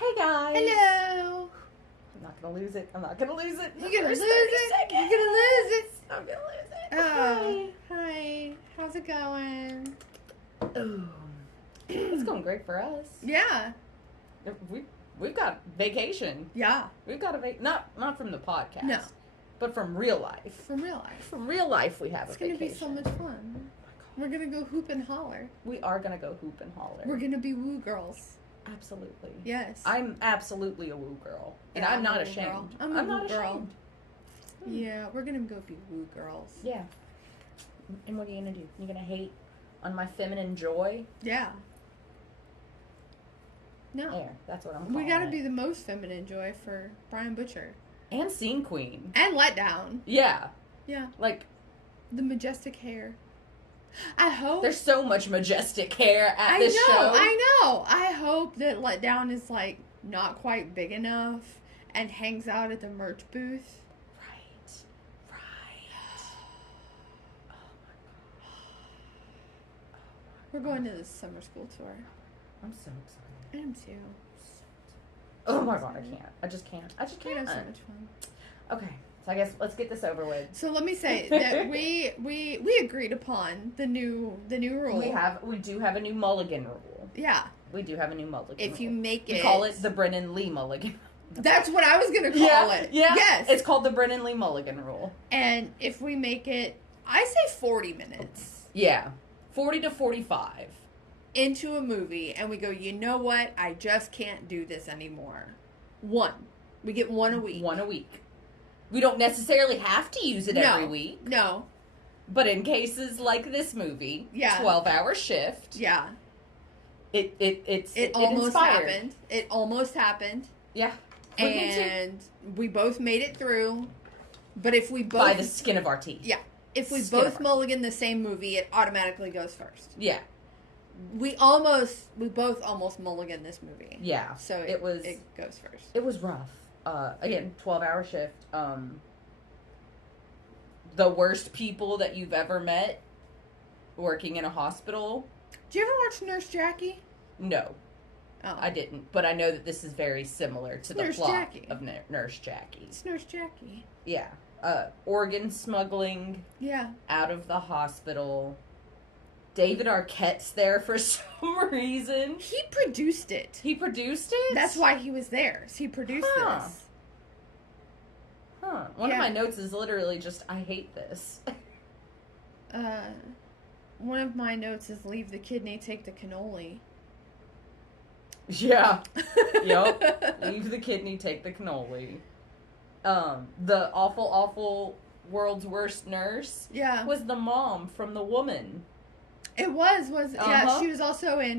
Hey guys! Hello! I'm not gonna lose it. I'm not gonna lose it. You're gonna lose it! You're gonna lose it! I'm gonna lose it. Oh, hi. How's it going? Ooh. It's going great for us. Yeah. We've got vacation. Yeah. We've got a not from the podcast. No. But from real life. From real life. From real life we have It's a vacation. gonna be so much fun. We're gonna go hoop and holler. We are gonna go hoop and holler. We're gonna be woo girls. Absolutely. Yes. I'm absolutely a woo girl. And Yeah, I'm not a woo ashamed. girl. I'm a not woo girl. ashamed. Yeah, we're gonna go be woo girls. Yeah. And what are you gonna do? You're gonna hate on my feminine joy? Yeah. No. There, that's what I'm calling We gotta it. be the most feminine joy for Brian Butcher. And Scene Queen. And Letdown. Yeah. Yeah. Like, The majestic hair. I hope. there's so much majestic hair at this show. I know. I hope that Letdown is, like, not quite big enough and hangs out at the merch booth. Right. Oh my god. We're going to the summer school tour. I'm so excited. I am too. Oh my god, I can't. I just can't. We have so much fun. Okay, so I guess let's get this over with. So let me say that we agreed upon the new rule. We do have a new mulligan rule. Yeah. We do have a new mulligan If rule. you make it, We call it the Brennan Lee mulligan. That's what I was gonna call it. Yeah. Yes. It's called the Brennan Lee mulligan rule. And if we make it, I say 40 minutes. Yeah. 40 to 45. Into a movie and we go, you know what? I just can't do this anymore. We get one a week. One a week. We don't necessarily have to use it every week. No. But in cases like this movie, Yeah. 12-hour shift. Yeah. It almost inspired. happened. It almost happened. Yeah. And we both made it through. But if we both By the skin of our teeth. Yeah. If we Skin of both our mulligan the same movie, it automatically goes first. Yeah. We both almost mulligan this movie. Yeah. So it goes first. It was rough. Again, 12-hour shift. The worst people that you've ever met working in a hospital. Did you ever watch Nurse Jackie? No, Oh. I didn't. But I know that this is very similar to the Nurse plot Jackie. of Nurse Jackie. It's Nurse Jackie. Yeah. Organ smuggling Yeah. out of the hospital. David Arquette's there for some reason. He produced it. He produced it? That's why he was there. So he produced this. Huh. One of my notes is literally just, I hate this. One of my notes is leave the kidney, take the cannoli. Yeah. Yep. Leave the kidney, take the cannoli. The awful world's worst nurse Yeah. was the mom from The Woman. It was. Yeah, Uh-huh. she was also in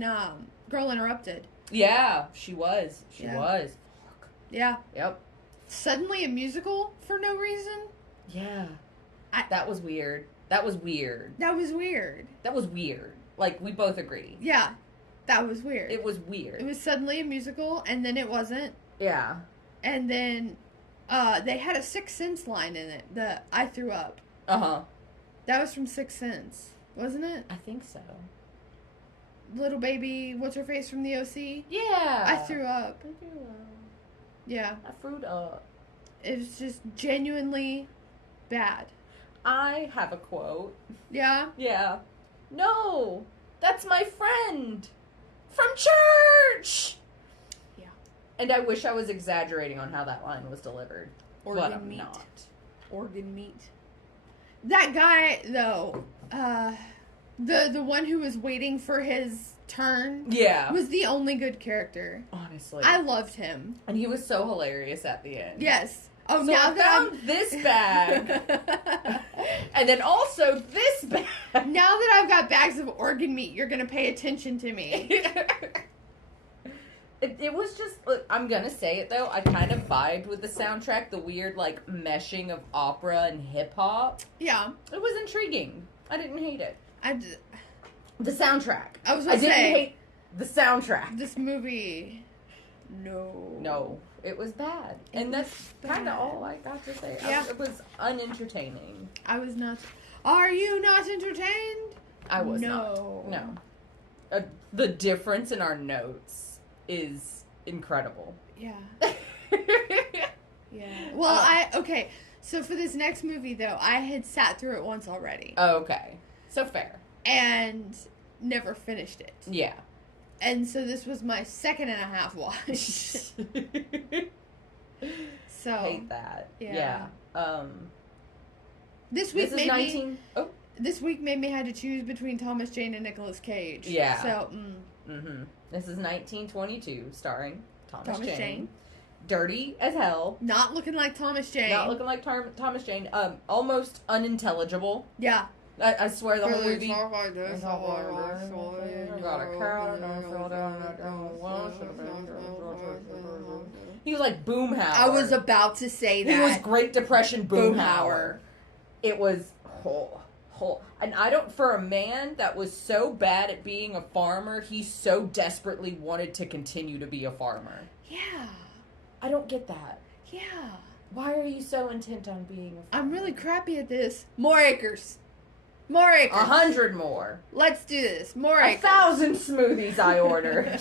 Girl Interrupted. Yeah, she was. She Yeah. was. Fuck. Yeah. Yep. Suddenly a musical for no reason? Yeah. That was weird. That was weird. That was weird. Like, we both agree. Yeah. That was weird. It was weird. It was suddenly a musical, and then it wasn't. Yeah. And then they had a Sixth Sense line in it. The I threw up. Uh-huh. That was from Sixth Sense, wasn't it? I think so. Little baby, what's her face from the OC? Yeah. I threw up. I threw up. Yeah. I threw up. It was just genuinely bad. I have a quote. Yeah? Yeah. No, that's my friend from church. Yeah. And I wish I was exaggerating on how that line was delivered. But I'm not. Organ meat. That guy, though, the one who was waiting for his turn Yeah. was the only good character. Honestly. I loved him. And he was so hilarious at the end. Yes. Oh, So now I that found this bag. And then also this bag. Now that I've got bags of organ meat, you're gonna pay attention to me. It was just, I'm gonna say it though, I kind of vibed with the soundtrack, the weird like meshing of opera and hip hop. Yeah. It was intriguing. I didn't hate it. I The soundtrack. was I gonna didn't say, hate the soundtrack. this movie, no. It was bad. And that's kind of all I got to say. Yeah. It was unentertaining. I was not. Are you not entertained? I was not. No. The difference in our notes is incredible. Yeah. Yeah. Well, okay. So for this next movie, though, I had sat through it once already. Oh, okay. So fair. And never finished it. Yeah. And so this was my second and a half watch. So. Hate that. Yeah. This this week is made 19... me... Oh. This week made me have to choose between Thomas Jane and Nicolas Cage. Yeah. So, This is 1922, starring Thomas Thomas Jane. Jane. Dirty as hell. Not looking like Thomas Jane. Not looking like Thomas Jane. Almost unintelligible. Yeah. I swear the whole movie. He was like Boomhauer. I was about to say that. He was Great Depression Boomhauer. It was and I don't, for a man that was so bad at being a farmer, he so desperately wanted to continue to be a farmer. Yeah. I don't get that. Yeah. Why are you so intent on being a farmer? I'm really crappy at this. More acres. More acres. 100 more. Let's do this. More acres. 1,000 smoothies I ordered.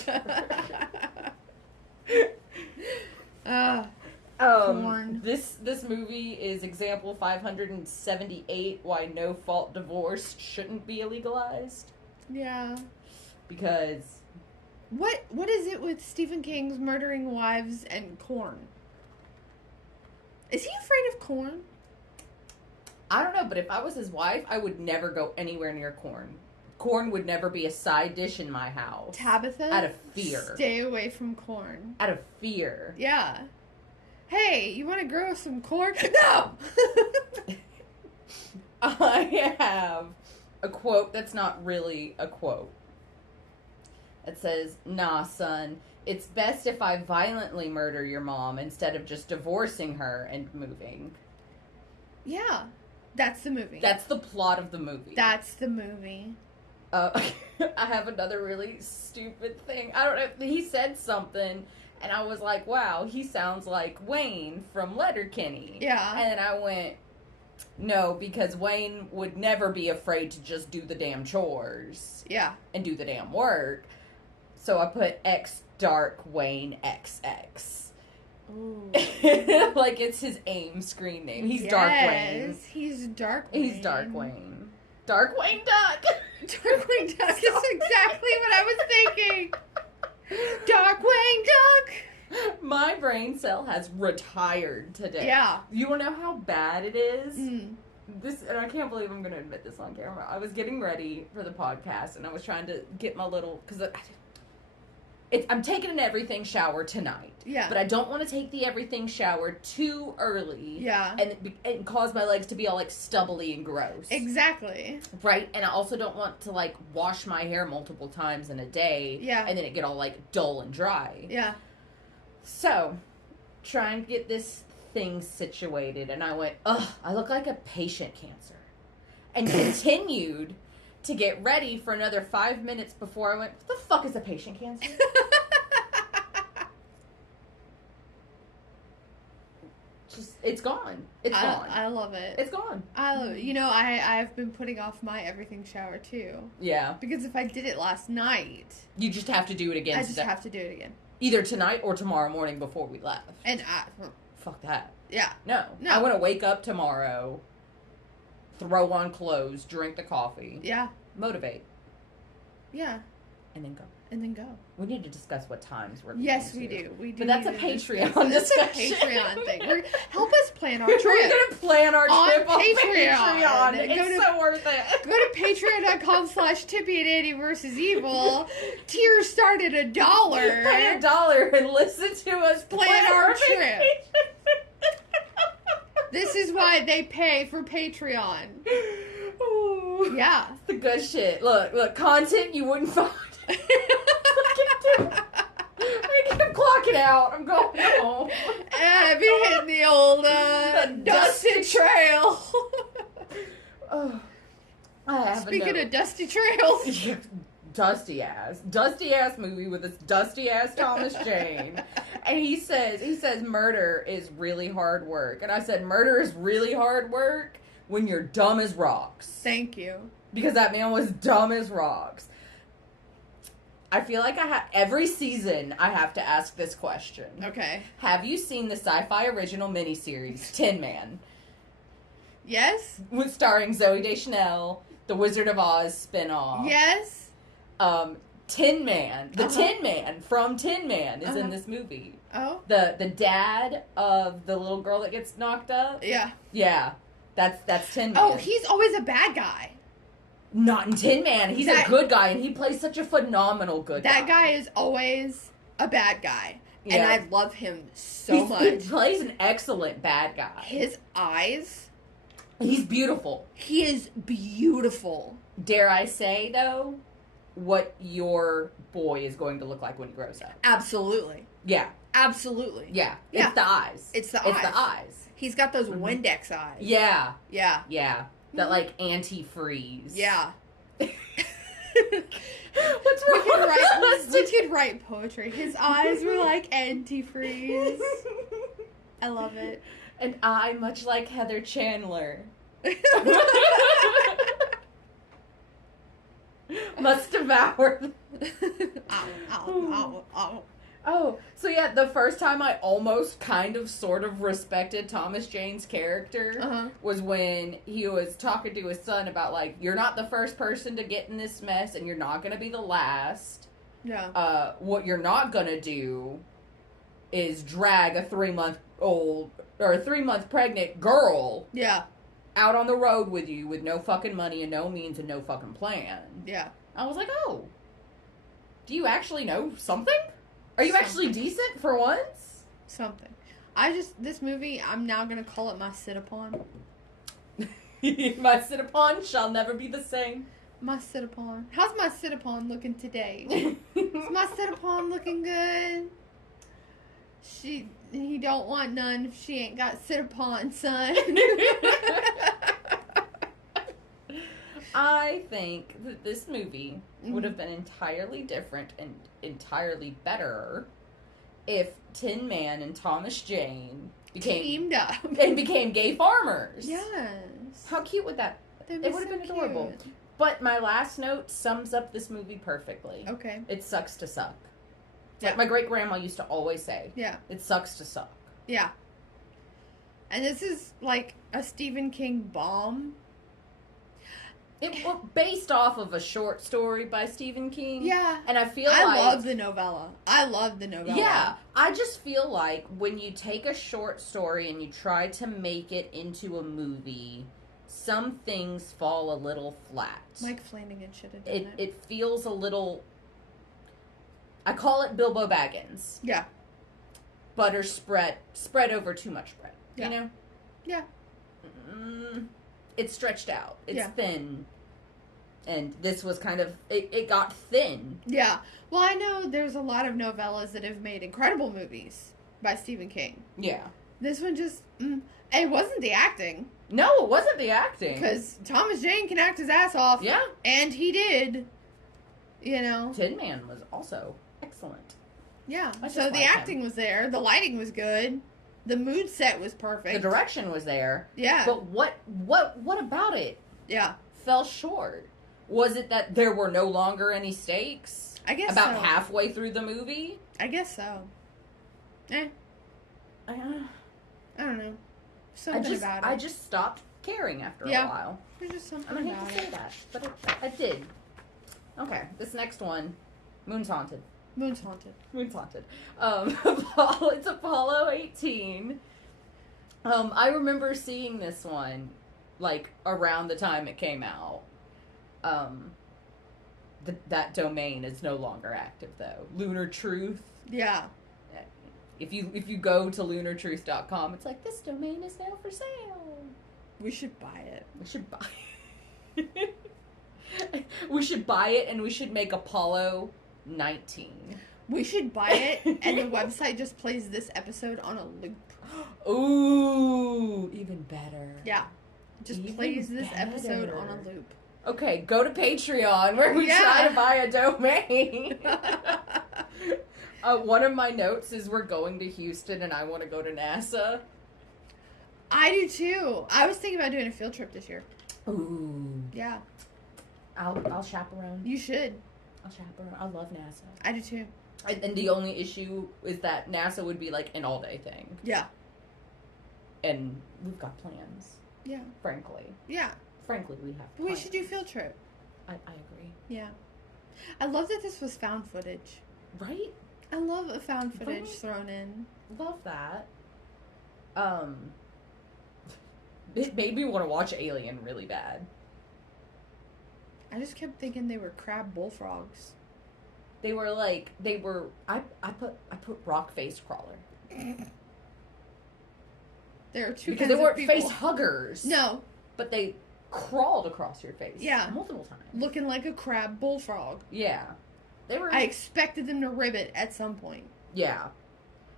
Corn. This movie is example 578 why no fault divorce shouldn't be illegalized. Yeah. Because what is it with Stephen King's murdering wives and corn? Is he afraid of corn? I don't know, but if I was his wife, I would never go anywhere near corn. Corn would never be a side dish in my house. Tabitha? Out of fear. Stay away from corn. Out of fear. Yeah. Hey, you want to grow some corn? No! I have a quote that's not really a quote. It says, "Nah, son, it's best if I violently murder your mom instead of just divorcing her and moving." Yeah. That's the movie. That's the plot of the movie. That's the movie. I have another really stupid thing. I don't know. He said something, and I was like, wow, he sounds like Wayne from Letterkenny. Yeah. And then I went, no, because Wayne would never be afraid to just do the damn chores. Yeah. And do the damn work. So I put X Dark Wayne XX. Ooh. Like it's his AIM screen name. He's Dark Wayne. He's Dark Wayne. He's Dark Wayne. Dark Wayne Duck. Dark Wayne Duck is exactly what I was thinking. Dark Wayne Duck. My brain cell has retired today. Yeah. You want to know how bad it is? Mm. This, and I can't believe I'm going to admit this on camera. I was getting ready for the podcast, and I was trying to get my little, because I'm taking an everything shower tonight. Yeah. But I don't want to take the everything shower too early. Yeah. And cause my legs to be all, like, stubbly and gross. Exactly. Right? And I also don't want to, like, wash my hair multiple times in a day. Yeah. And then it get all, like, dull and dry. Yeah. So, trying to get this thing situated, and I went, ugh, I look like a patient cancer. And continued to get ready for another 5 minutes before I went, what the fuck is a patient cancer? Just, it's gone. It's gone. I love it. It's gone. I've been putting off my everything shower too. Yeah. Because if I did it last night, You just have to do it again. I just have to do it again. Either tonight or tomorrow morning before we left. And Fuck that. yeah. No. No. I want to wake up tomorrow, throw on clothes, drink the coffee, Yeah. motivate, Yeah. and then go. And then go. We need to discuss what times we're Yes, going we to. do. We do. But that's a need to Patreon discuss- That's a discussion. Patreon thing. Help us plan our We're trip. going to plan our On trip on Patreon. Patreon. Go It's to- so worth it. Go to patreon.com/Tippy and Andy versus Evil. Tiers start at $1. Pay $1 and listen to us Plan our trip. vacation. This is why they pay for Patreon. Ooh. Yeah. It's the good shit. Look, content you wouldn't find. I keep clocking out. I'm going home. And I've been hitting the old dusty trail. Oh, I have Speaking of dusty trails. dusty ass movie with this dusty ass Thomas Jane, and he says murder is really hard work, and I said murder is really hard work when you're dumb as rocks. Thank you. Because that man was dumb as rocks. I feel like every season I have to ask this question. Okay. Have you seen the sci-fi original miniseries Tin Man? Yes. With starring Zooey Deschanel, the Wizard of Oz spinoff. Yes. Tin Man, the Tin Man from Tin Man is in this movie. Oh. The dad of the little girl that gets knocked up. Yeah. Yeah. That's Tin Man. Oh, he's always a bad guy. Not in Tin Man. He's a good guy, and he plays such a phenomenal good guy. That guy is always a bad guy. Yeah. And I love him so much. He plays an excellent bad guy. His eyes. He's beautiful. He is beautiful. Dare I say, though, what your boy is going to look like when he grows up. Absolutely. Yeah. Absolutely. Yeah. Yeah. It's the eyes. It's the eyes. He's got those Windex eyes. Yeah. Yeah. Yeah. That, like, antifreeze. Yeah. What's wrong We could write poetry. His eyes were like antifreeze. I love it. And I, much like Heather Chandler, must devour. Ow. Oh, so yeah, the first time I almost kind of sort of respected Thomas Jane's character was when he was talking to his son about, like, you're not the first person to get in this mess and you're not going to be the last. Yeah. What you're not going to do is drag a 3-month-old or a 3-month pregnant girl Yeah. out on the road with you with no fucking money and no means and no fucking plan. Yeah. I was like, oh, do you actually know something? Are you actually decent for once? Something. This movie, I'm now going to call it my sit-upon. My sit-upon shall never be the same. My sit-upon. How's my sit-upon looking today? Is my sit-upon looking good? He don't want none if she ain't got sit-upon, son. I think that this movie would have been entirely different and entirely better if Tin Man and Thomas Jane teamed up and became gay farmers. Yes. How cute would that? It would have been adorable. Cute. But my last note sums up this movie perfectly. Okay. It sucks to suck. Yeah. Like my great grandma used to always say. Yeah. It sucks to suck. Yeah. And this is like a Stephen King bomb. It was based off of a short story by Stephen King. Yeah. And I feel I like... love the novella. Yeah. I just feel like when you take a short story and you try to make it into a movie, some things fall a little flat. Mike Flanagan should have done it. It feels a little... I call it Bilbo Baggins. Yeah. Butter spread over too much bread. Yeah. You know? Yeah. It's stretched out. It's Yeah. thin. And this was kind of... It got thin. Yeah. Well, I know there's a lot of novellas that have made incredible movies by Stephen King. Yeah. This one just... it wasn't the acting. No, it wasn't the acting. Because Thomas Jane can act his ass off. Yeah. And he did. You know? Tin Man was also excellent. Yeah. I just So the like acting him. was there. The lighting was good. The mood set was perfect. The direction was there. Yeah. But what about it Yeah. fell short? Was it that there were no longer any stakes? I guess About so. halfway through the movie? I guess so. I don't know. Something about it. I just stopped caring after a while. There's just something And I about hate to say that, but I did. Okay, this next one, Moon's Haunted. Moon's Haunted. Moon's Haunted. It's Apollo 18. I remember seeing this one, like, around the time it came out. That domain is no longer active, though. Lunar Truth. Yeah. If you go to lunartruth.com, it's like, this domain is now for sale. We should buy it. We should buy it. We should buy it, and we should make Apollo 19. We should buy it, and the website just plays this episode on a loop. Ooh, even better. Yeah. Just Even plays this episode better. on a loop. Okay, go to Patreon, where we try to buy a domain. One of my notes is we're going to Houston, and I want to go to NASA. I do, too. I was thinking about doing a field trip this year. Ooh. Yeah. I'll chaperone. You should. I'll chaperone. I love NASA. I do too. And the only issue is that NASA would be like an all-day thing. Yeah. And we've got plans. Yeah. Frankly. Yeah. Frankly, we have plans. We should do field trip. I agree. Yeah. I love that this was found footage. Right? I love a found footage Right? thrown in. Love that. It made me want to watch Alien really bad. I just kept thinking they were crab bullfrogs. I put rock face crawler. There are two Because kinds they of weren't people. face huggers. No. But they crawled across your face. Yeah. Multiple times. Looking like a crab bullfrog. Yeah. They were. I expected them to rib it at some point. Yeah.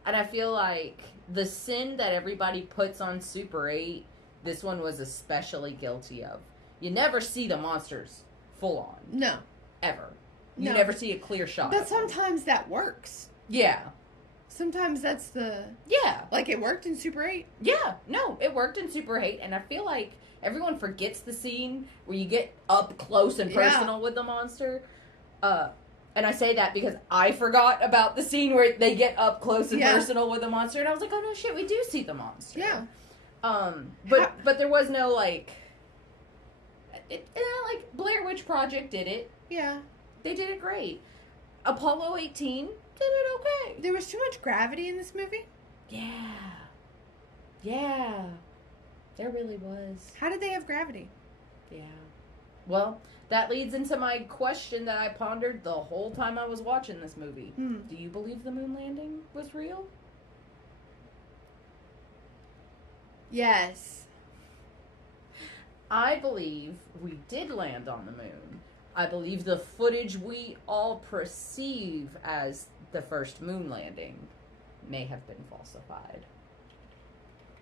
And I feel like the sin that everybody puts on Super 8, this one was especially guilty of. You never see the monsters full on. No. Ever. You No. never see a clear shot. But of them. sometimes that works. Yeah. Sometimes that's the... Yeah. Like, it worked in Super 8. Yeah. No, it worked in Super 8, and I feel like everyone forgets the scene where you get up close and personal with the monster. And I say that because I forgot about the scene where they get up close and personal with the monster, and I was like, oh no shit, we do see the monster. Yeah. But there was no, like... like, Blair Witch Project did it. Yeah. They did it great. Apollo 18 did it okay. There was too much gravity in this movie. Yeah. Yeah. There really was. How did they have gravity? Yeah. Well, that leads into my question that I pondered the whole time I was watching this movie. Do you believe the moon landing was real? Yes. I believe we did land on the moon. I believe the footage we all perceive as the first moon landing may have been falsified.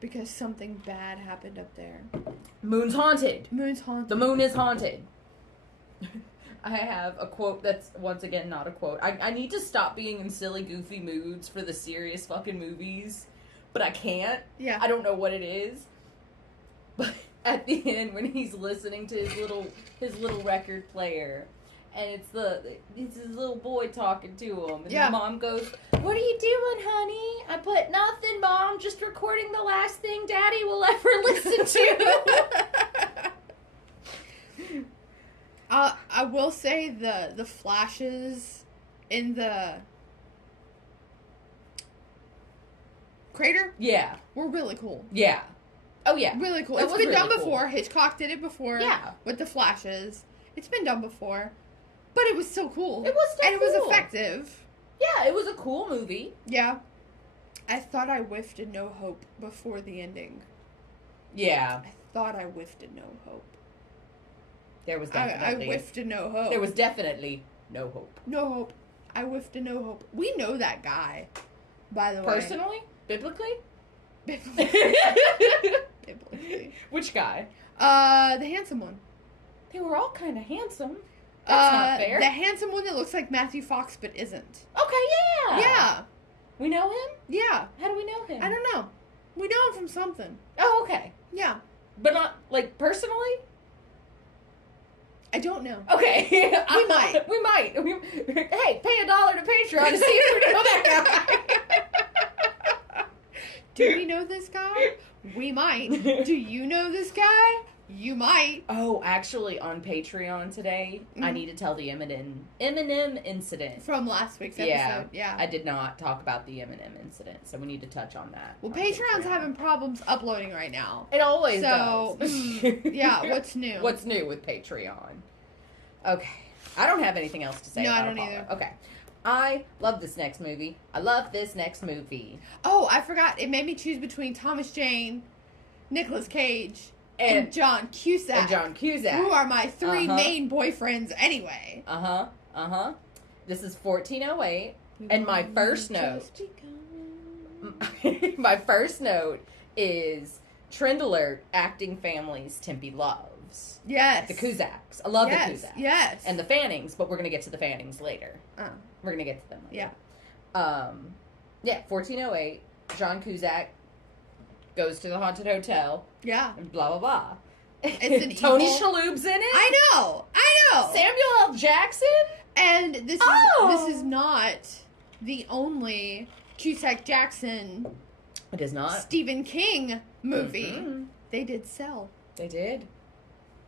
Because something bad happened up there. Moon's haunted. Moon's haunted. The moon is haunted. I have a quote that's, once again, not a quote. I need to stop being in silly, goofy moods for the serious fucking movies, but I can't. Yeah. I don't know what it is. But at the end, when he's listening to his little record player, and it's his little boy talking to him, and the mom goes, "What are you doing, honey?" I put, "Nothing, Mom, just recording the last thing Daddy will ever listen to." I will say the flashes in the crater were really cool. Yeah. Oh, yeah. Really cool. It It's was been really done cool. before. Hitchcock did it before. Yeah. With the flashes. It's been done before. But it was still cool. It was still and cool. it was effective. Yeah, it was a cool movie. Yeah. I thought I whiffed a No Hope before the ending. Yeah. I thought I whiffed a No Hope. There was I definitely... whiffed a No Hope. There was definitely no hope. No Hope. I whiffed a No Hope. We know that guy, by the way. Personally? Biblically? Biblically. Which guy? The handsome one. They were all kind of handsome. That's not fair. The handsome one that looks like Matthew Fox but isn't. Okay, yeah. Yeah. We know him? Yeah. How do we know him? I don't know. We know him from something. Oh, okay. Yeah. But not, like, personally? I don't know. Okay. We might. We might. Hey, pay $1 to Patreon to see if we know that guy. Do we know this guy? We might. Do you know this guy? You might. Oh, actually, on Patreon today, I need to tell the Eminem incident. From last week's episode. Yeah. I did not talk about the Eminem incident, so we need to touch on that. Well, on Patreon's Patreon. having problems uploading right now. It always So, does. yeah, what's new? What's new with Patreon? Okay. I don't have anything else to say No, I about don't Apollo. either. Okay. I love this next movie. Oh, I forgot. It made me choose between Thomas Jane, Nicolas Cage, and John Cusack. Who are my three main boyfriends anyway. This is 1408. And my first note... my first note is Trend Alert acting families Tempe loves. Yes. The Cusacks. I love the Cusacks. Yes. And the Fannings, but we're going to get to the Fannings later. We're going to get to them later. Yeah. 1408. John Cusack goes to the haunted hotel. Yeah. And blah, blah, blah. It's an Tony evil... Shalhoub's in it. I know. Samuel L. Jackson. And this is not the only Cusack Jackson. It is not. Stephen King movie. Mm-hmm. They did Cell. They did.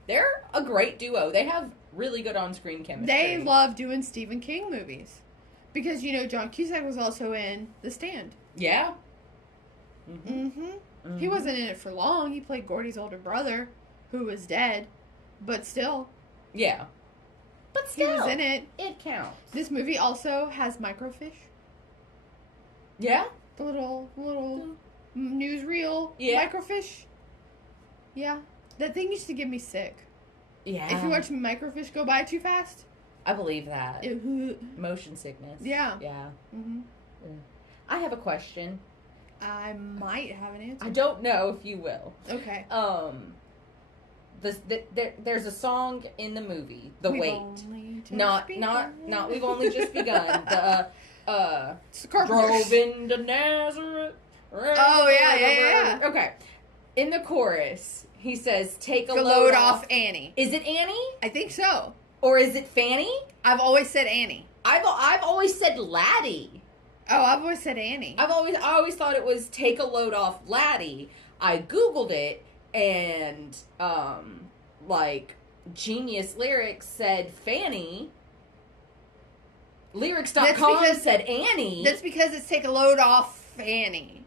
They're a great duo. They have really good on-screen chemistry. They love doing Stephen King movies. Because, John Cusack was also in The Stand. Yeah. Mm-hmm. He wasn't in it for long. He played Gordy's older brother, who was dead. But still. Yeah. But still. He was in it. It counts. This movie also has microfiche. Yeah? The little newsreel microfiche. Yeah. That thing used to get me sick. Yeah. If you watch microfiche go by too fast. I believe that. Motion sickness. Yeah. Yeah. Mm-hmm. I have a question. I might have an answer. I don't know if you will. Okay. There's a song in the movie, The Wait. Not We've Only Just Begun. Drove into Nazareth. Oh, yeah. Okay. In the chorus, he says, take a load off Annie. Is it Annie? I think so. Or is it Fanny? I've always said Annie. I've always said Laddie. Oh, I've always said Annie. I always thought it was take a load off Laddie. I Googled it, and, Genius Lyrics said Fanny. Lyrics.com said Annie. That's because it's take a load off Fanny.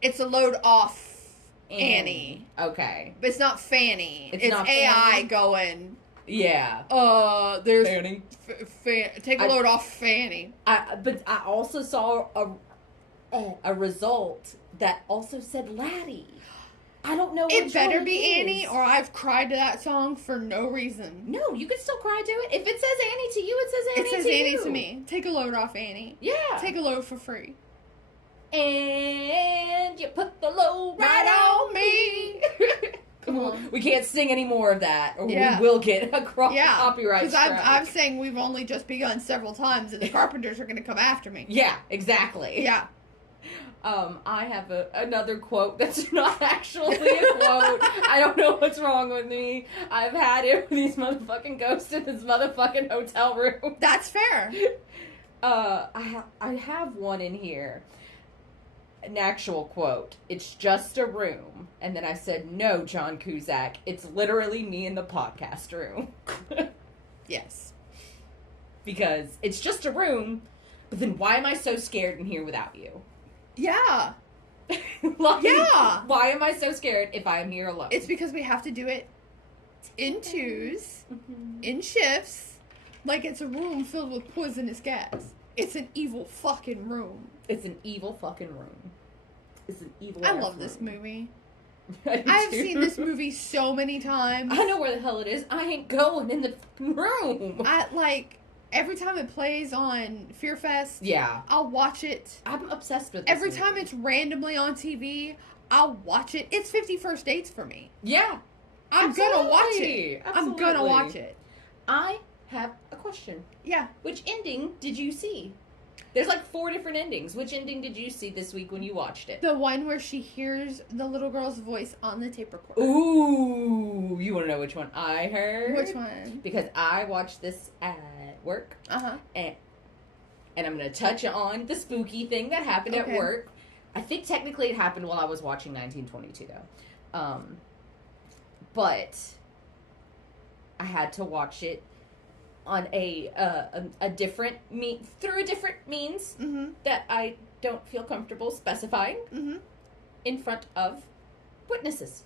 It's a load off Annie. Okay. But it's not Fanny. It's not AI Fanny? going. Yeah. There's Fanny. Take a load off Fanny. But I also saw a result that also said Laddie. I don't know. It better be Annie, or I've cried to that song for no reason. No, you can still cry to it. If it says Annie to you, it says Annie to you. It says Annie to me. Take a load off Annie. Yeah. Take a load for free. And you put the load right on me. Come on. We can't sing any more of that, or we will get a copyright strike. Because I've sang We've Only Just Begun several times, and the Carpenters are going to come after me. Yeah, exactly. Yeah. I have another quote that's not actually a quote. I don't know what's wrong with me. I've had it with these motherfucking ghosts in this motherfucking hotel room. That's fair. I have one in here. An actual quote. It's just a room. And then I said, no, John Cusack. It's literally me in the podcast room. Yes. Because it's just a room, but then why am I so scared in here without you? Yeah. Why am I so scared if I'm here alone? It's because we have to do it in twos, in shifts, like it's a room filled with poisonous gas. It's an evil fucking room. It's an evil fucking room. It's an evil I love this movie. I've seen this movie so many times. I know where the hell it is. I ain't going in the room. Every time it plays on Fear Fest, I'll watch it. I'm obsessed with this Every movie. time it's randomly on TV, I'll watch it. It's 50 First Dates for me. Yeah. I'm gonna watch it. Absolutely. I'm gonna watch it. I have a question. Yeah. Which ending did you see? There's 4 different endings. Which ending did you see this week when you watched it? The one where she hears the little girl's voice on the tape recorder. Ooh. You want to know which one I heard? Which one? Because I watched this at work. Uh-huh. And I'm going to touch on the spooky thing that happened at work. I think technically it happened while I was watching 1922, though. But I had to watch it on a different through a different means that I don't feel comfortable specifying in front of witnesses.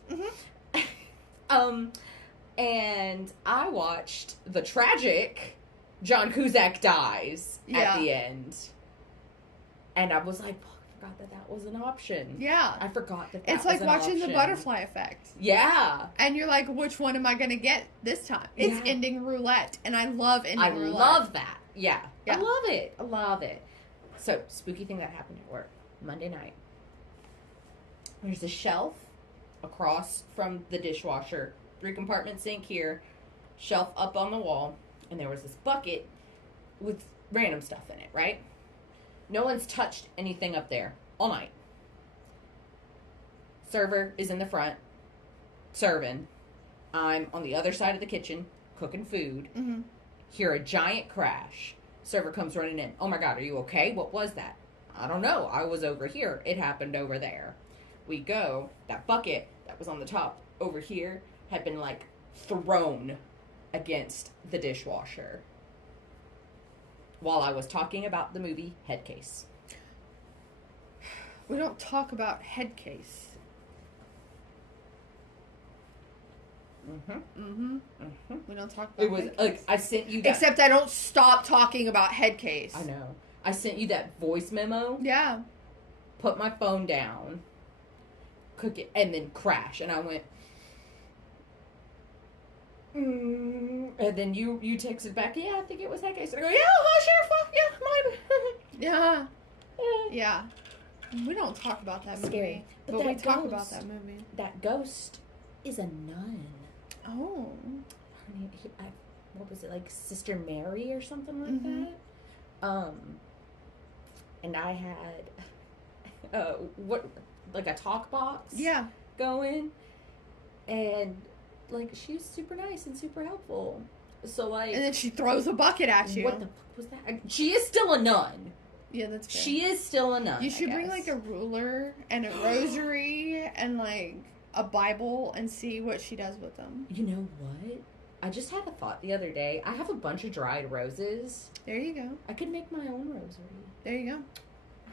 And I watched the tragic John Cusack dies at the end. And I was like, I forgot that was an option. Yeah. I forgot that it's was like an watching option. The Butterfly Effect. Yeah. And you're like, which one am I going to get this time? It's ending roulette. And I love ending roulette. I love that. Yeah. I love it. So, spooky thing that happened at work. Monday night. There's a shelf across from the dishwasher. 3-compartment sink here. Shelf up on the wall. And there was this bucket with random stuff in it, right? No one's touched anything up there all night. Server is in the front, serving. I'm on the other side of the kitchen, cooking food. hear a giant crash. Server comes running in. Oh my God, are you okay? What was that? I don't know. I was over here. It happened over there. We go. That bucket that was on the top over here had been like thrown against the dishwasher while I was talking about the movie Headcase. We don't talk about Headcase. We don't talk about it was Headcase. like I sent you that. Except I don't stop talking about Headcase. I know. I sent you that voice memo. Yeah. Put my phone down. Cook it and then crash. And I went. And then you texted back. Yeah, I think it was Headcase. I go. Yeah, sure. Yeah. Yeah. We don't talk about that movie. Scary. But we talk about that movie. That ghost is a nun. Oh. Her name, what was it, like Sister Mary or something like that? And I had, like a talk box going. And, like, she was super nice and super helpful. So, like... And then she throws a bucket at you. What the fuck was that? She is still a nun. Yeah, that's fair. She is still a nun. You should bring, like, a ruler and a rosary and, like, a Bible and see what she does with them. You know what? I just had a thought the other day. I have a bunch of dried roses. There you go. I could make my own rosary. There you go.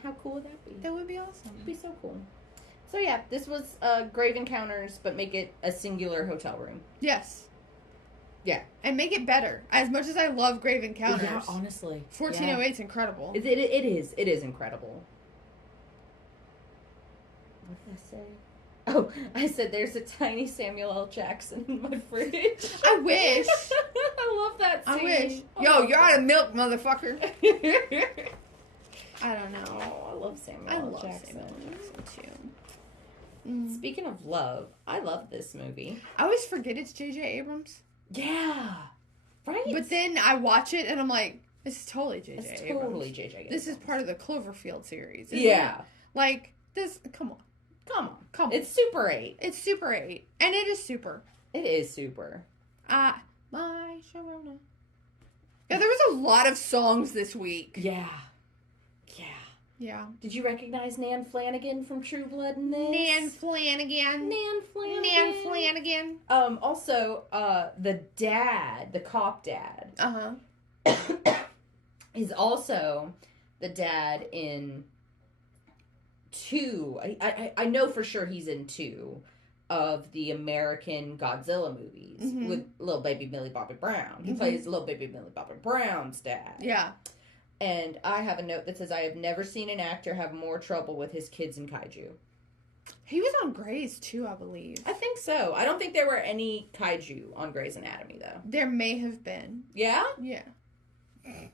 How cool would that be? That would be awesome. It'd be so cool. So, yeah, this was Grave Encounters, but make it a singular hotel room. Yes. Yeah. And make it better. As much as I love Grave Encounters. Yeah, honestly. 1408 is incredible. It is. It is incredible. What did I say? Oh, I said there's a tiny Samuel L. Jackson in my fridge. I wish. I love that scene. I wish. Yo, you're out of milk, motherfucker. I don't know. Oh, I love Samuel L. Jackson. Samuel L. Jackson, too. Speaking of love, I love this movie. I always forget it's J.J. Abrams. Yeah. Right? But then I watch it and I'm like, this is totally J.J. It's Abrams. totally J.J. Abrams. This is part of the Cloverfield series. Yeah. It? Like, this, come on. Come on. It's Super 8. It's Super 8. And it is super. It is super. My Sharona. Yeah, there was a lot of songs this week. Yeah. Yeah. Did you recognize Nan Flanagan from True Blood in this? Nan Flanagan. Also, the dad, the cop dad. is also the dad in 2. I know for sure he's in 2 of the American Godzilla movies with little baby Millie Bobby Brown. He plays little baby Millie Bobby Brown's dad. Yeah. And I have a note that says, I have never seen an actor have more trouble with his kids in kaiju. He was on Grey's too, I believe. I think so. I don't think there were any kaiju on Grey's Anatomy, though. There may have been. Yeah? Yeah.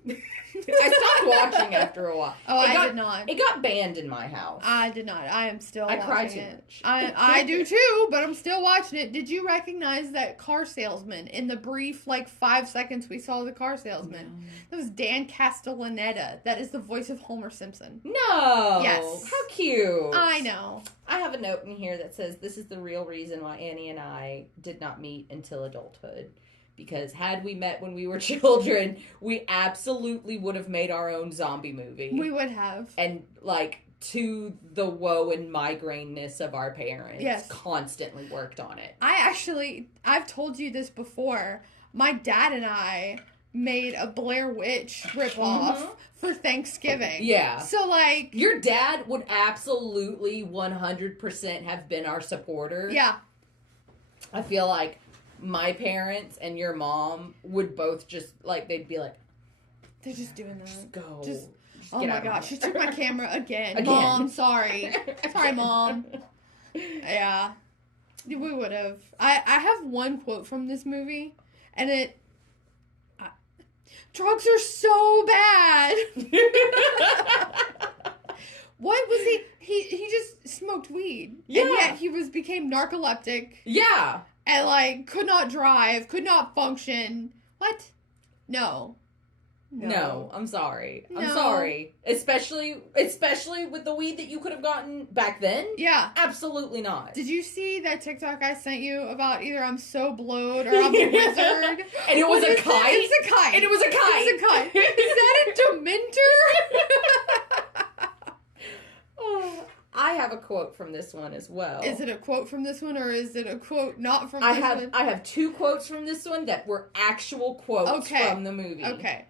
I stopped watching after a while. Oh, I did not. It got banned in my house. I did not. I am still watching it. I cried too much. I do too, but I'm still watching it. Did you recognize that car salesman in the brief, 5 seconds we saw the car salesman? No. That was Dan Castellaneta. That is the voice of Homer Simpson. No! Yes. How cute. I know. I have a note in here that says, this is the real reason why Annie and I did not meet until adulthood. Because had we met when we were children, we absolutely would have made our own zombie movie. We would have. And, to the woe and migraine-ness of our parents, constantly worked on it. I've told you this before. My dad and I made a Blair Witch ripoff for Thanksgiving. Yeah. So, your dad would absolutely 100% have been our supporter. Yeah. I feel like my parents and your mom would both just, they'd be like... They're just doing that. Just go. Just oh my gosh, she took my camera again. Mom, sorry. Sorry, Mom. Yeah. We would have. I have one quote from this movie, and drugs are so bad. What was he? He just smoked weed. Yeah. And yet he became narcoleptic. Yeah. And, could not drive, could not function. What? No. No, I'm sorry. I'm No. sorry. Especially with the weed that you could have gotten back then. Yeah. Absolutely not. Did you see that TikTok I sent you about either I'm so blowed or I'm a wizard? And it was What a is it? kite. It's a kite. And it was a kite. It's a kite. Is that a dementor? Oh, I have a quote from this one as well. Is it a quote from this one or is it a quote not from I this have one? I have 2 quotes from this one that were actual quotes from the movie. Okay.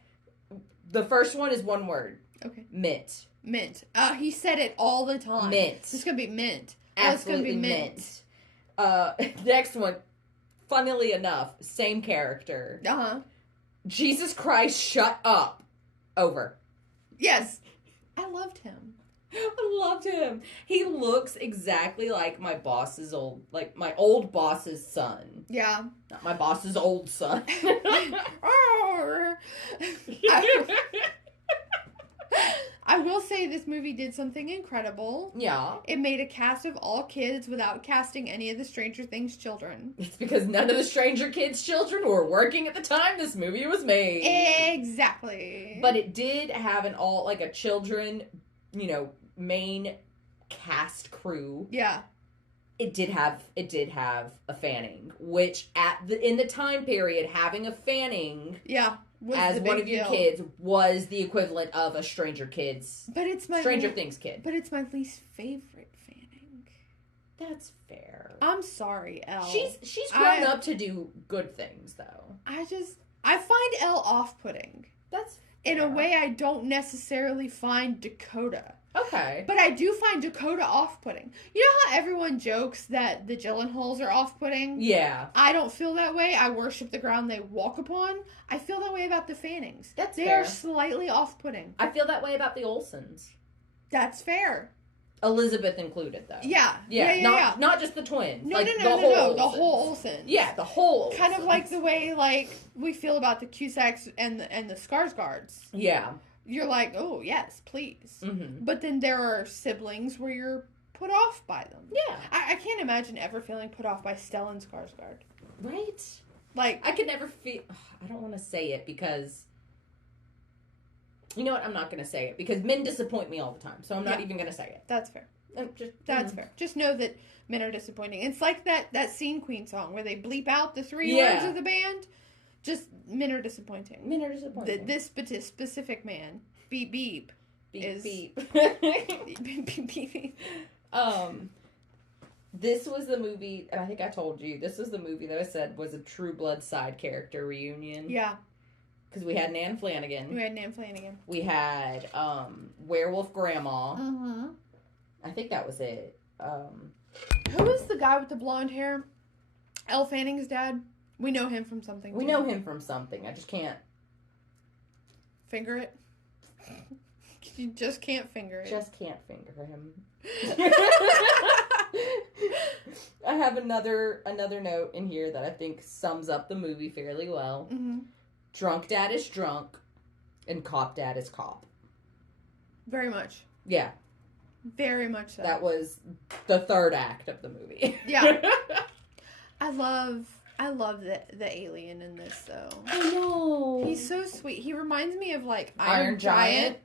The first one is one word. Okay. Mint. Mint. He said it all the time. Mint. It's gonna be mint. Absolutely it's gonna be mint. Next one, funnily enough, same character. Uh-huh. Jesus Christ, shut up. Over. Yes. I loved him. I loved him. He looks exactly like my old boss's son. Yeah. Not my boss's old son. I will say this movie did something incredible. Yeah. It made a cast of all kids without casting any of the Stranger Things children. It's because none of the Stranger Kids children were working at the time this movie was made. Exactly. But it did have a children, main cast crew. Yeah. It did have a Fanning, which in the time period, having a Fanning as one of your kids was the equivalent of a Stranger Things kid. But it's my least favorite Fanning. That's fair. I'm sorry, Elle. She's grown up to do good things, though. I find Elle off-putting. That's fair. In a way I don't necessarily find Dakota. Okay. But I do find Dakota off-putting. You know how everyone jokes that the Gyllenhaals are off-putting? Yeah. I don't feel that way. I worship the ground they walk upon. I feel that way about the Fannings. That's fair. They are slightly off-putting. I feel that way about the Olsens. That's fair. Elizabeth included, though. Yeah. Not just the twins. No. The whole whole Olsen. Yeah, the whole Olsens. Kind of like the way, we feel about the Cusacks and the Skarsgårds. Yeah. You're like, oh, yes, please. Mm-hmm. But then there are siblings where you're put off by them. Yeah. I can't imagine ever feeling put off by Stellan Skarsgård. Right? Like, I could never feel... I don't want to say it because... You know what? I'm not going to say it because men disappoint me all the time. So I'm not even going to say it. That's fair. That's fair. Just know that men are disappointing. It's like that Scene Queen song where they bleep out the 3 words of the band. Just men are disappointing. Men are disappointing. This specific man, beep beep, is beep. beep beep. This was the movie, and I think I told you, this was the movie that I said was a True Blood side character reunion. Yeah. Because we had Nan Flanagan. We had Werewolf Grandma. Mm-hmm. I think that was it. Who is the guy with the blonde hair? Elle Fanning's dad? We know him from something. We know him from something. I just can't. Finger it? You just can't finger it. Just can't finger him. I have another note in here that I think sums up the movie fairly well. Mm-hmm. Drunk dad is drunk, and cop dad is cop. Very much. Yeah. Very much so. That was the third act of the movie. Yeah. I love the alien in this, though. I know. He's so sweet. He reminds me of, Iron Giant.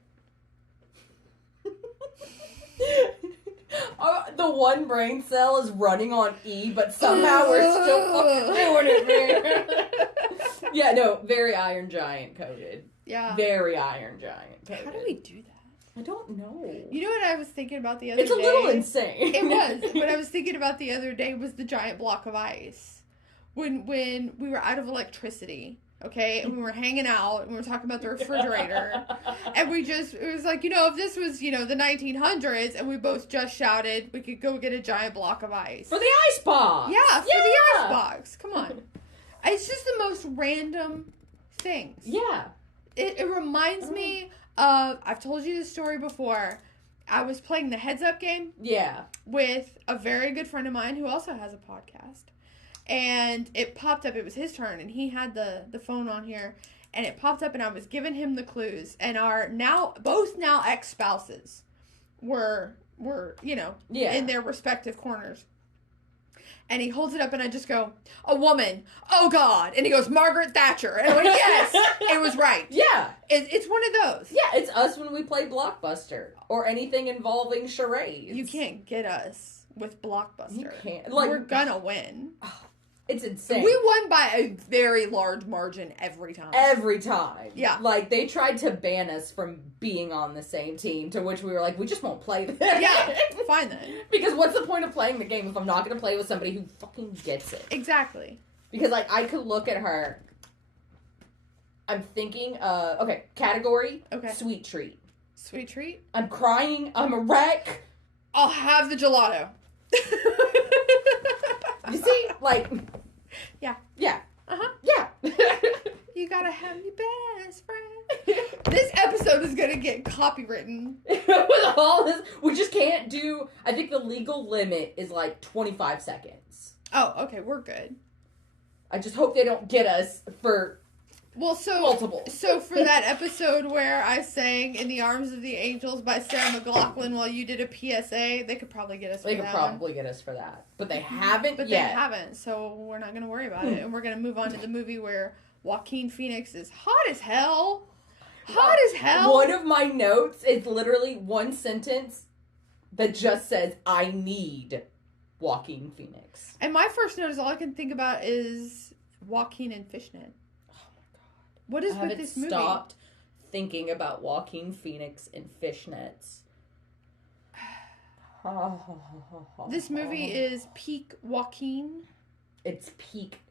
The one brain cell is running on E, but somehow we're still fucking doing it, man. Yeah, no, very Iron Giant coded. Yeah. Very Iron Giant coded. How do we do that? I don't know. You know what I was thinking about the other day? It's a little insane. It was. What I was thinking about the other day was the giant block of ice. When we were out of electricity, okay, and we were hanging out, and we were talking about the refrigerator, and it was like, if this was, the 1900s, and we both just shouted, we could go get a giant block of ice. For the ice box! Yeah, for the ice box. Come on. It's just the most random things. Yeah. It reminds me of, I've told you this story before, I was playing the Heads Up game. Yeah. With a very good friend of mine who also has a podcast. And it popped up, it was his turn, and he had the phone on here, and it popped up, and I was giving him the clues, and our both ex-spouses were in their respective corners. And he holds it up and I just go, a woman. Oh, God. And he goes, Margaret Thatcher. And I went, yes, it was right. Yeah. It's one of those. Yeah, it's us when we play Blockbuster or anything involving charades. You can't get us with Blockbuster. You can't. Like, we're gonna win. It's insane. We won by a very large margin every time. Every time. Yeah. Like, they tried to ban us from being on the same team, to which we were like, we just won't play this. Yeah, fine then. Because what's the point of playing the game if I'm not going to play with somebody who fucking gets it? Exactly. Because, like, I could look at her. I'm thinking, okay, category, Okay. sweet treat. Sweet treat? I'm crying, I'm a wreck. I'll have the gelato. You see, like... Yeah. Yeah. Uh-huh. Yeah. You gotta have your best friend. This episode is gonna get copywritten. With all this, we just can't do... I think the legal limit is, like, 25 seconds. Oh, okay, we're good. I just hope they don't get us for... Well, multiple. So for that episode where I sang "In the Arms of the Angels" by Sarah McLachlan while you did a PSA, they could probably get us. They could probably get us for that, but they haven't. But yet. they haven't, so we're not going to worry about it, and we're going to move on to the movie where Joaquin Phoenix is hot as hell. Hot as hell. One of my notes is literally one sentence that just says, "I need Joaquin Phoenix." And my first note is all I can think about is Joaquin and Fishnet. What is with this movie? I haven't stopped thinking about Joaquin Phoenix and fishnets. This movie is peak Joaquin. It's peak.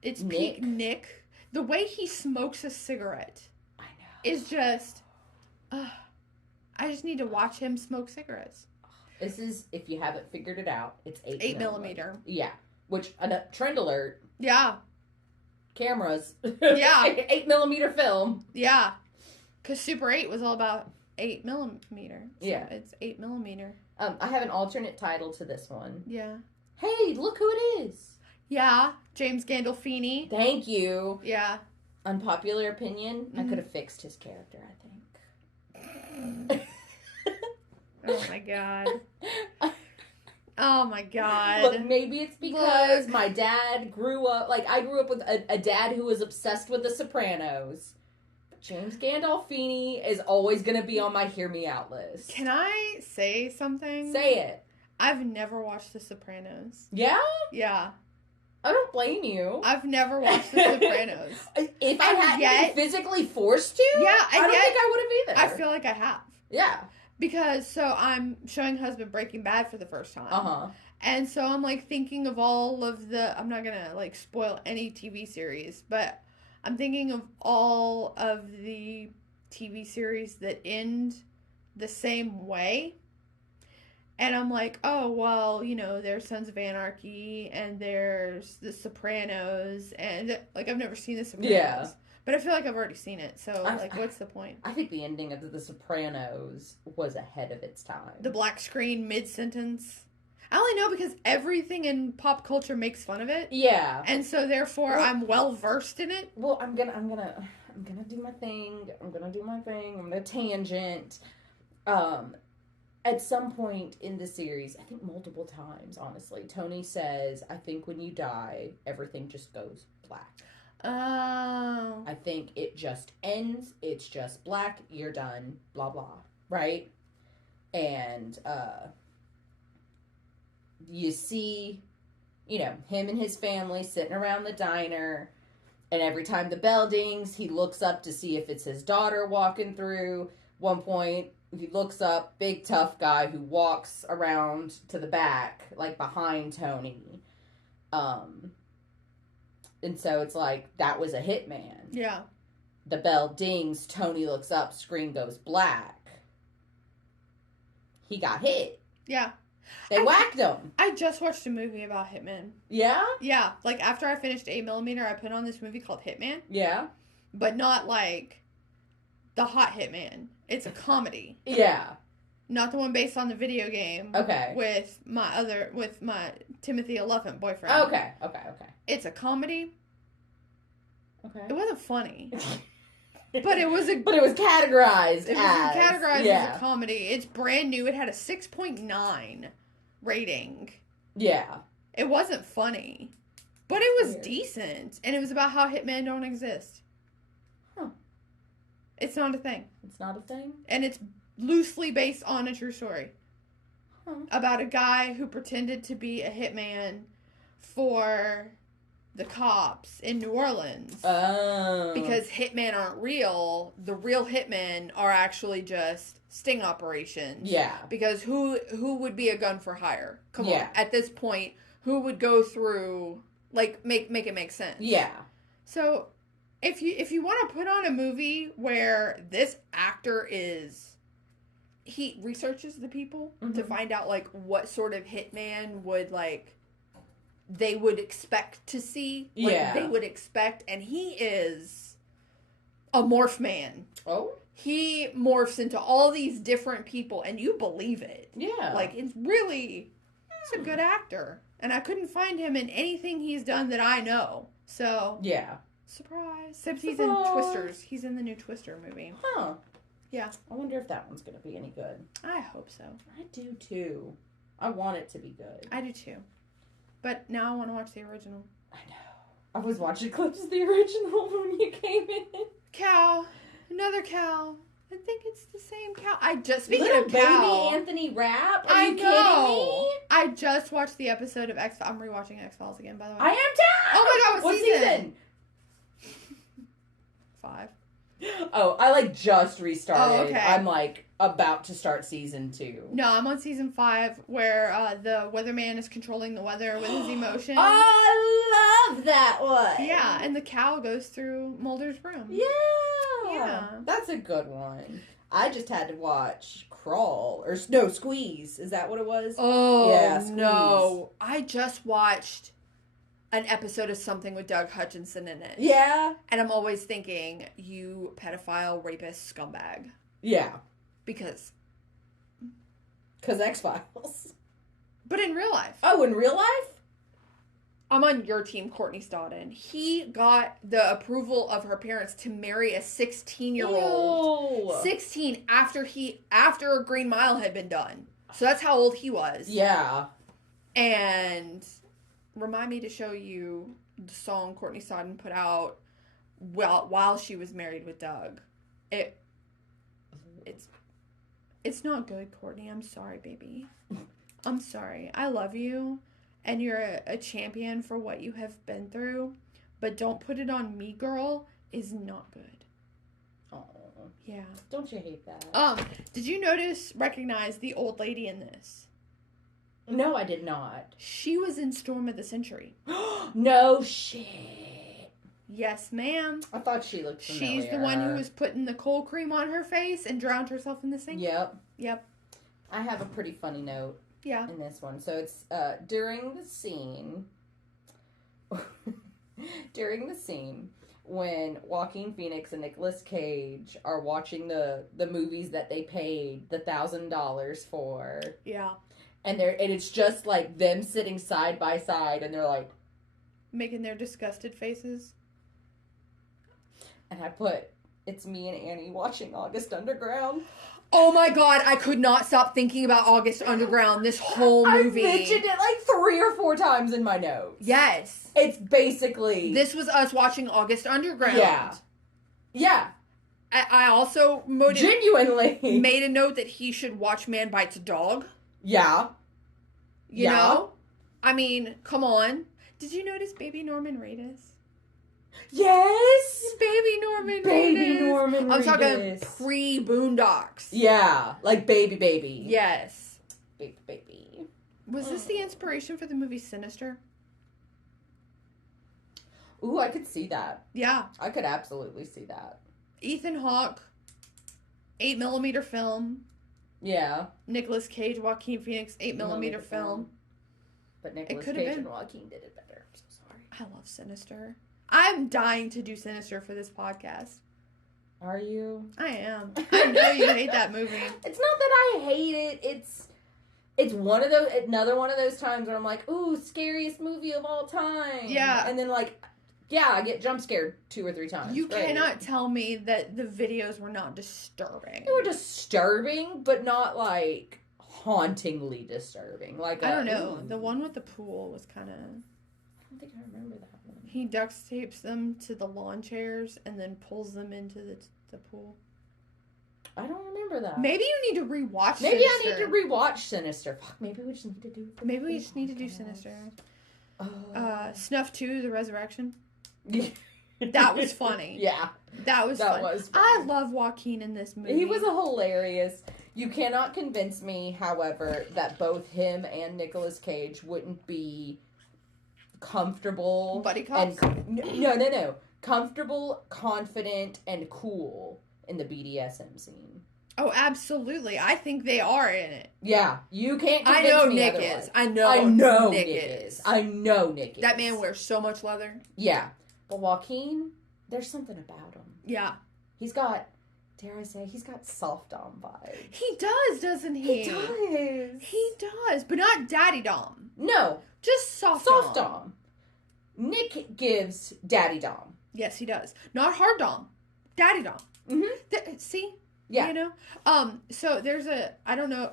It's Nick. peak Nick. The way he smokes a cigarette, I know, is just. I just need to watch him smoke cigarettes. This is, if you haven't figured it out, it's 8 millimeter. Yeah, which trend alert. Yeah. Cameras. Yeah. 8 millimeter film. Yeah. Because Super 8 was all about 8 millimeter. So yeah. It's 8 millimeter. I have an alternate title to this one. Yeah. Hey, look who it is. Yeah. James Gandolfini. Thank you. Yeah. Unpopular opinion. I could have fixed his character, I think. Oh my god. Oh my god. Look, maybe it's because my dad grew up, like, I grew up with a dad who was obsessed with The Sopranos. But James Gandolfini is always going to be on my Hear Me Out list. Can I say something? Say it. I've never watched The Sopranos. Yeah? Yeah. I don't blame you. I've never watched The Sopranos. If I hadn't been physically forced to, yeah, I don't think I would have either. I feel like I have. Yeah. Because, so I'm showing husband Breaking Bad for the first time. Uh-huh. And so I'm, like, thinking of all of the, I'm not going to, like, spoil any TV series, but I'm thinking of all of the TV series that end the same way. And I'm like, oh, well, you know, there's Sons of Anarchy, and there's The Sopranos, and, like, I've never seen The Sopranos. Yeah. But I feel like I've already seen it, so, like, what's the point? I think the ending of The Sopranos was ahead of its time. The black screen mid-sentence. I only know because everything in pop culture makes fun of it. Yeah. And so, therefore, I'm well-versed in it. Well, I'm gonna do my thing. I'm gonna tangent. At some point in the series, I think multiple times, honestly, Tony says, I think when you die, everything just goes black. Oh. I think it just ends. It's just black. You're done. Blah, blah. Right? And, you see, you know, him and his family sitting around the diner. And every time the bell dings, he looks up to see if it's his daughter walking through. One point, he looks up, big tough guy who walks around to the back, like behind Tony. And so it's like, that was a hitman. Yeah. The bell dings, Tony looks up, screen goes black. He got hit. Yeah. They whacked him. I just watched a movie about Hitman. Yeah? Yeah. Like, after I finished 8 millimeter, I put on this movie called Hitman. Yeah. But not, like, the hot Hitman. It's a comedy. Yeah. Not the one based on the video game. Okay. With my Timothy Elephant boyfriend. Okay. It's a comedy. Okay. It wasn't funny. But it was categorized as a comedy. It's brand new. It had a 6.9 rating. Yeah. It wasn't funny. But it was Weird. decent. And it was about how hitmen don't exist. Huh. It's not a thing. It's not a thing? And it's loosely based on a true story. Huh. About a guy who pretended to be a hitman for the cops in New Orleans. Oh. Because hitmen aren't real. The real hitmen are actually just sting operations. Yeah. Because who would be a gun for hire? Come Yeah. on. At this point, who would go through, like, make it make sense? Yeah. So, if you want to put on a movie where this actor he researches the people to find out, like, what sort of hitman would, like, they would expect to see. Like, Yeah. they would expect, and he is a morph man. Oh? He morphs into all these different people, and you believe it. Yeah. Like, he's a good actor. And I couldn't find him in anything he's done that I know. So, yeah. surprise. Except he's in Twisters. He's in the new Twister movie. Huh. Yeah. I wonder if that one's going to be any good. I hope so. I do too. I want it to be good. I do too. But now I want to watch the original. I know. I was watching clips of the original when you came in. Cow. Another cow. I think it's the same cow. Speaking Little of cow. baby Anthony Rapp? Are I you know. kidding me? I just watched the episode of X-Files. I'm rewatching X-Files again, by the way. I am too! Oh my god, what season? 5. Oh, I just restarted. Oh, okay. I'm about to start season 2. No, I'm on season 5 where the weatherman is controlling the weather with his emotions. I love that one. Yeah, and the cow goes through Mulder's room. Yeah. Yeah. That's a good one. I just had to watch Squeeze. Is that what it was? Oh, Yeah, Squeeze. no. I just watched an episode of something with Doug Hutchinson in it. Yeah. And I'm always thinking, you pedophile, rapist, scumbag. Yeah. Because X-Files. But in real life. Oh, in real life? I'm on your team, Courtney Stodden. He got the approval of her parents to marry a 16-year-old. Ew. 16 after Green Mile had been done. So that's how old he was. Yeah. And remind me to show you the song Courtney Stodden put out while she was married with Doug. It's not good, Courtney. I'm sorry, baby. I'm sorry. I love you. And you're a champion for what you have been through. But don't put it on me, girl, is not good. Oh. Yeah. Don't you hate that? Did you recognize the old lady in this? No, I did not. She was in Storm of the Century. No shit. Yes, ma'am. I thought she looked familiar. She's the one who was putting the cold cream on her face and drowned herself in the sink. Yep. I have a pretty funny note. Yeah. In this one. So it's during the scene when Joaquin Phoenix and Nicolas Cage are watching the movies that they paid the $1,000 for. Yeah. And it's just like them sitting side by side and they're like making their disgusted faces. And I put, it's me and Annie watching August Underground. Oh my god, I could not stop thinking about August Underground this whole movie. I mentioned it 3 or 4 times in my notes. Yes. It's basically... This was us watching August Underground. Yeah. I also genuinely made a note that he should watch Man Bites a Dog. Yeah. You know? I mean, come on. Did you notice Baby Norman Reedus? Yes! Baby Norman Reedus. I'm talking pre-Boondocks. Yeah. Like baby. Yes. Baby. Was this the inspiration for the movie Sinister? Ooh, I could see that. Yeah. I could absolutely see that. Ethan Hawke, 8mm film. Yeah. Nicolas Cage, Joaquin Phoenix, 8mm film. But Nicolas Cage and Joaquin did it better. I'm so sorry. I love Sinister. I'm dying to do Sinister for this podcast. Are you? I am. I know you hate that movie. It's not that I hate it. It's another one of those times where I'm like, ooh, scariest movie of all time. Yeah. And then I get jump scared 2 or 3 times. You cannot tell me that the videos were not disturbing. They were disturbing, but not hauntingly disturbing. Like I don't know. ooh. The one with the pool was kind of... I don't think I remember that one. He duct tapes them to the lawn chairs and then pulls them into the pool. I don't remember that. Maybe you need to rewatch Maybe Sinister. I need to rewatch Sinister. Fuck, maybe we just need to do... Maybe we just need to do Sinister. Snuff 2, The Resurrection. That was funny. Yeah. That was funny. I love Joaquin in this movie. He was hilarious. You cannot convince me, however, that both him and Nicolas Cage wouldn't be comfortable. Buddy cops? No. Comfortable, confident, and cool in the BDSM scene. Oh, absolutely. I think they are in it. Yeah. You can't convince me I know Nick otherwise. is. I know Nick is. I know Nick is. That man wears so much leather. Yeah. But Joaquin, there's something about him. Yeah. He's got, dare I say, he's got soft dom vibes. He does, doesn't he? He does. He does, but not daddy dom. No. Just soft dom. Nick gives daddy dom. Yes, he does. Not hard dom. Daddy dom. Mm-hmm. See? Yeah. You know? So there's I don't know.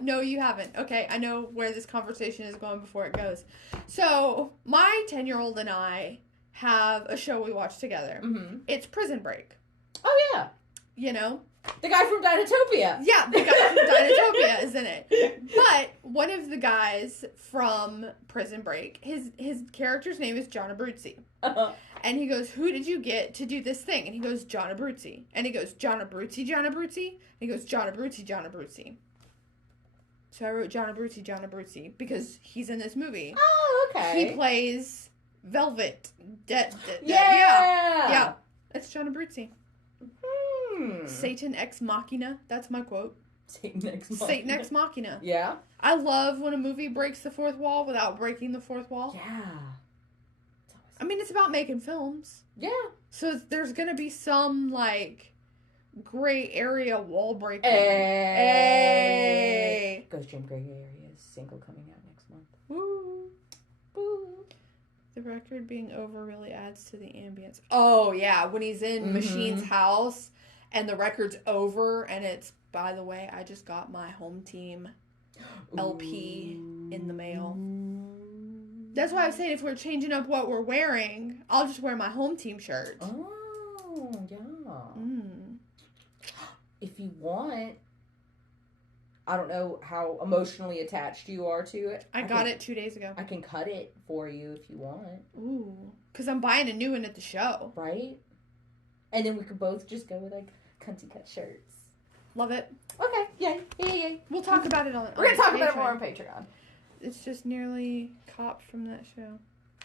No, you haven't. Okay, I know where this conversation is going before it goes. So, my 10-year-old and I have a show we watch together. Mm-hmm. It's Prison Break. Oh, yeah. You know? The guy from Dinotopia. Yeah, the guy from Dinotopia is in it. But one of the guys from Prison Break, his character's name is John Abruzzi. Uh-huh. And he goes, who did you get to do this thing? And he goes, John Abruzzi. And he goes, John Abruzzi, John Abruzzi? And he goes, John Abruzzi, John Abruzzi. So I wrote John Abruzzi, because he's in this movie. Oh, okay. He plays Velvet. Yeah. Yeah. That's John Abruzzi. Hmm. Satan ex machina. That's my quote. Satan ex machina. Yeah. I love when a movie breaks the fourth wall without breaking the fourth wall. Yeah. I mean, it's about making films. Yeah. So there's going to be some, like, gray area wall breaking. Hey. Ghost Jim Gray Area's single coming out next month. Woo. Woo. The record being over really adds to the ambience. Oh, yeah. When he's in Machine's house and the record's over and it's, by the way, I just got my home team LP in the mail. That's why I was saying if we're changing up what we're wearing, I'll just wear my home team shirt. Oh, yeah. If you want, I don't know how emotionally attached you are to it. I got it 2 days ago. I can cut it for you if you want. Ooh. Because I'm buying a new one at the show. Right? And then we could both just go with, like, cunty cut shirts. Love it. Okay. Yay. We'll talk about it on We're going to talk about it more on Patreon. It's just nearly copped from that show.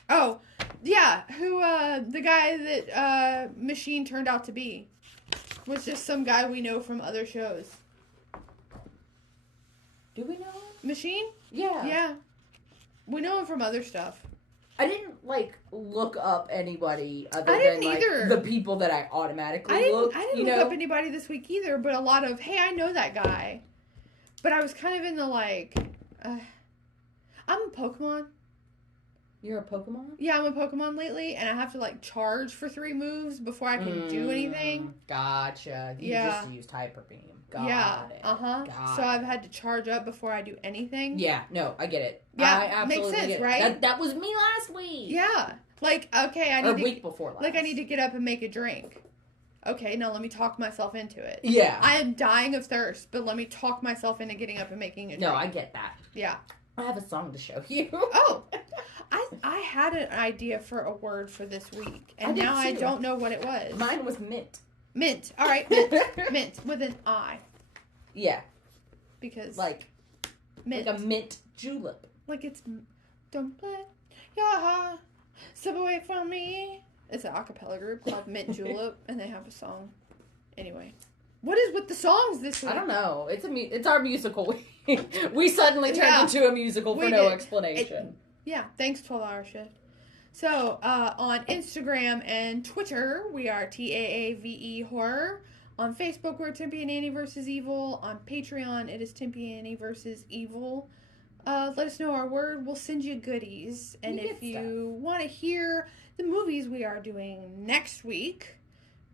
Oh, yeah. Who, the guy that Machine turned out to be was just some guy we know from other shows. Do we know him? Machine? Yeah. Yeah. We know him from other stuff. I didn't, like, look up anybody other I than, didn't like, either. the people that I automatically I looked. didn't look up anybody this week either, but a lot of, hey, I know that guy. But I was kind of in the, like, I'm a Pokemon. You're a Pokemon? Yeah, I'm a Pokemon lately, and I have to, like, charge for 3 moves before I can do anything. Gotcha. You just used Hyper Beam. Got it. So I've had to charge up before I do anything. Yeah, no, I get it. Yeah, I absolutely makes sense, get it. right? That was me last week. Yeah. Like, okay, I need to... week before last. Like, I need to get up and make a drink. Okay, now let me talk myself into it. Yeah. I am dying of thirst, but let me talk myself into getting up and making a drink. No, I get that. Yeah. I have a song to show you. Oh. I had an idea for a word for this week, and now I don't know what it was. Mine was mint. Mint. All right, mint. Mint with an I. Yeah. Because like mint. Like a mint julep. Like it's don't let your heart slip away from me. It's an a cappella group called Mint Julep, and they have a song. Anyway, what is with the songs this week? I don't know. It's our musical week. We suddenly turned into a musical for no explanation. Yeah, thanks 12-hour shift. So, on Instagram and Twitter, we are TAAVE Horror. On Facebook, we're Timpy and Annie vs. Evil. On Patreon, it is Timpy and Annie vs. Evil. Let us know our word. We'll send you goodies. And if you want to hear the movies we are doing next week,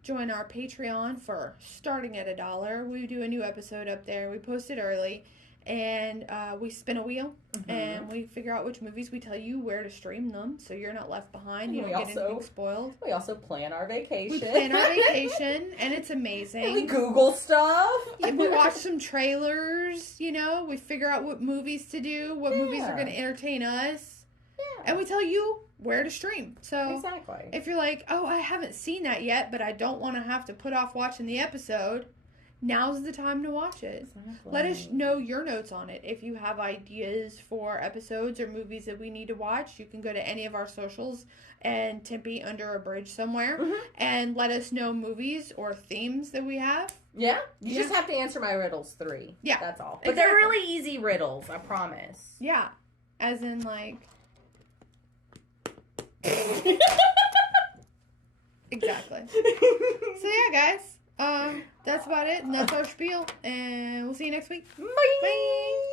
join our Patreon for starting at $1. We do a new episode up there. We post it early. and we spin a wheel, and we figure out which movies. We tell you where to stream them, so you're not left behind. You don't get anything spoiled. We also plan our vacation. We plan our vacation, and it's amazing. And we Google stuff. We watch some trailers, you know. We figure out what movies to do, what movies are going to entertain us. Yeah. And we tell you where to stream. So exactly. If you're like, oh, I haven't seen that yet, but I don't want to have to put off watching the episode, now's the time to watch it. Exactly. Let us know your notes on it. If you have ideas for episodes or movies that we need to watch, you can go to any of our socials and Tempe Under a Bridge somewhere and let us know movies or themes that we have. Yeah. You just have to answer my riddles 3. Yeah. That's all. But they're really easy riddles, I promise. Yeah. As in, like... Exactly. So, yeah, guys. That's about it. And that's our spiel. And we'll see you next week. Bye. Bye.